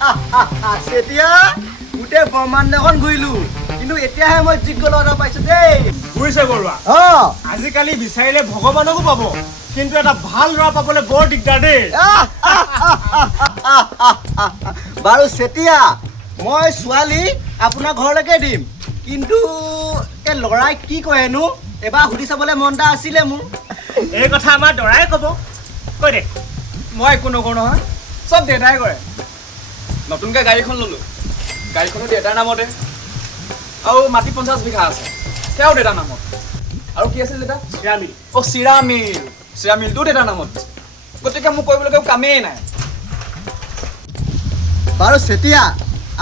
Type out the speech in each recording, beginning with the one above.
এতিয়া গোটেই ব্ৰহ্মাণ্ডখন ঘূৰিলো কিন্তু এতিয়াহে মই যোগ্য ল'ৰা পাইছো দেই বুজিছে বৰুৱা আজিকালি বিচাৰিলে ভগৱানকো পাব কিন্তু এটা ভাল ল'ৰা পাবলৈ বৰ দিগদাৰ দেই বাৰু চেতিয়া মই ছোৱালী আপোনাৰ ঘৰলৈকে দিম কিন্তু এই ল'ৰাই কি কয়নো এবাৰ সুধি চাবলৈ মন এটা আছিলে মোৰ এই কথা আমাৰ দৰাই ক'ব কৈ দে মই একো নকৰোঁ নহয় চব দেউতাই কৰে নতুনকৈ গাড়ীখন ল'লোঁ গাড়ীখনো দেউতাৰ নামতে আৰু মাটি 50 বিঘা আছে সেয়াও দেউতাৰ নামত আৰু কি আছিল দেউতা চিৰামিল চিৰামিলটোও দেউতাৰ নামত গতিকে মোক কৰিবলগীয়া কামেই নাই বাৰু চেতিয়া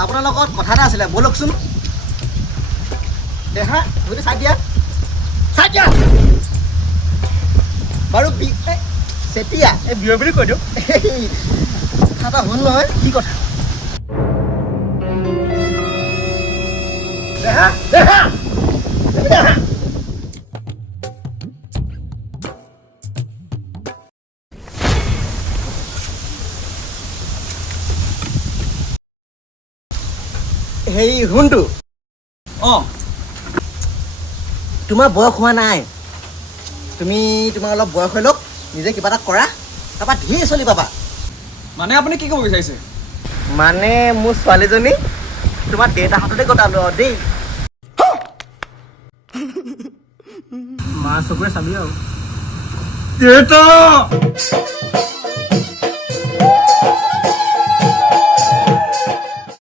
আপোনাৰ লগত কথা এটা আছিলে ব'লকচোন দেহা তুমি চাই দিয়া বাৰু চেতিয়া এই বিয় বুলি কৈ দিওঁ কথা এটা হ'ল নহয় কি কথা হেৰি শুনটো অঁ তোমাৰ বয়স হোৱা নাই তুমি তোমাৰ অলপ বয়স হৈ লওক নিজে কিবা এটা কৰা তাৰপৰা ধেৰ চলি পাবা মানে আপুনি কি ক'ব বিচাৰিছে মানে মোৰ ছোৱালীজনী তোমাৰ দেউতাৰ হাততে গতালো দেই মা চকুৰে চাবি আৰু